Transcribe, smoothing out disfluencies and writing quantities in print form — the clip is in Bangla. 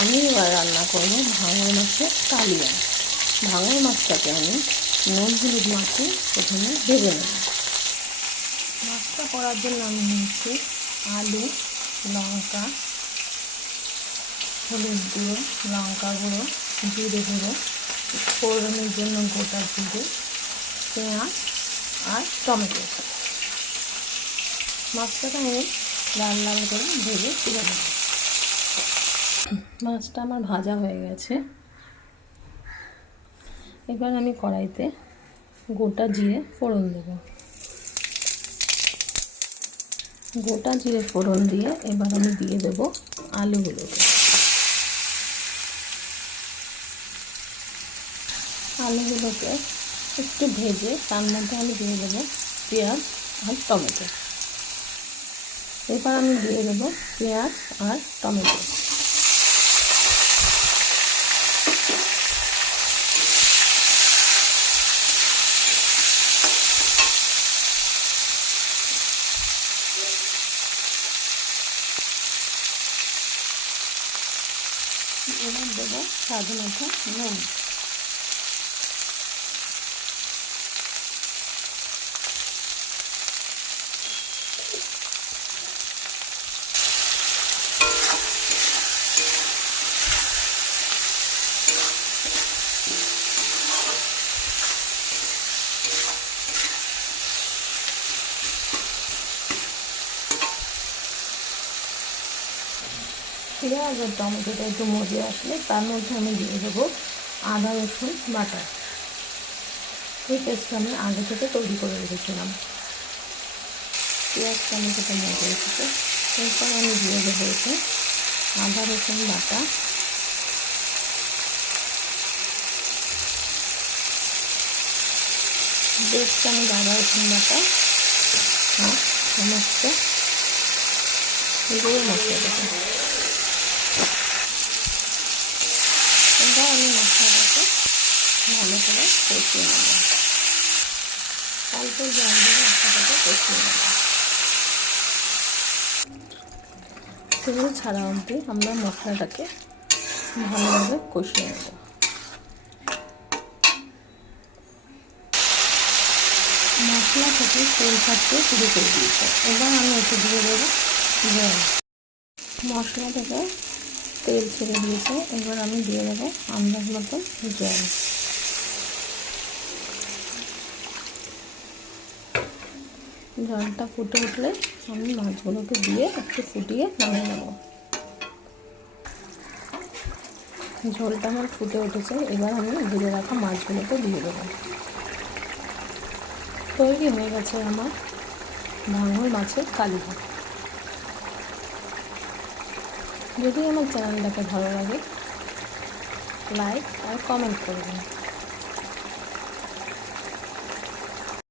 আমি এবার রান্না করব ভাঙর মাছের কালিয়া। ভাঙর মাছটাকে আমি নুন হলুদ মাখিয়ে প্রথমে ভেজে নেব। মাছটা করার জন্য আমি নিয়েছি আলু, লঙ্কা, হলুদ গুঁড়ো, লঙ্কা গুঁড়ো, জিরে গুঁড়ো, ফোড়নের জন্য গোটা জিরে, পেঁয়াজ আর টমেটো। মাছটাকে আমি লাল লাল করে ভেজে তুলে নেব। মাছটা আমার ভাজা হয়ে গেছে। এবার আমি কড়াইতে গোটা জিরে ফোড়ন দেব। গোটা জিরে ফোড়ন দিয়ে এবার আমি দিয়ে দেব আলুগুলোকে। আলুগুলোকে একটু ভেজে তার মধ্যে আমি দিয়ে দেবো পেঁয়াজ আর টমেটো। এবার আমি দিয়ে দেবো পেঁয়াজ আর টমেটো। এবার দেবো স্বাদ মতো নুন। পেঁয়াজ আর টমেটোটা একটু মজে আসলে তার মধ্যে আমি দিয়ে দেবো আদা রসুন বাটা। এই পেস্টটা আমি আগে থেকে তৈরি করে রেখেছিলাম। পেঁয়াজ টমেটোটা মজে এসেছে, এরপর আমি দিয়ে দেবো এতে আদা রসুন বাটা, বেশ চামচ আদা রসুন বাটা আর সমস্ত গুঁড়ো মশলা দেবো। এবার আমি মশলাটাকে ভালো করে কষিয়ে নেব। অল্প জল দিয়ে মশলাটাকে কষিয়ে নেব। তেল ছাড়া অবধি আমরা মশলাটাকে ভালোভাবে কষিয়ে নেব। মশলা থেকে তেল ছাড়তে শুরু করে দিয়েছে। এবার আমি একটু দিয়ে দেবো জল। মশলা থেকে তেল ছেড়ে দিয়েছে, এবার আমি দিয়ে দেবো আন্দাজ মতো জল। জলটা ফুটে উঠলে আমি মাছগুলোকে দিয়ে একটু ফুটিয়ে নামিয়ে নেব। ঝোলটা আমার ফুটে উঠেছে, এবার আমি ভেজে রাখা মাছগুলোকে দিয়ে দেবো। তৈরি হয়ে গেছে আমার ভাঙর মাছের কালিয়া। যদি আমার চ্যানেলটাকে ভালো লাগে লাইক আর কমেন্ট করবেন।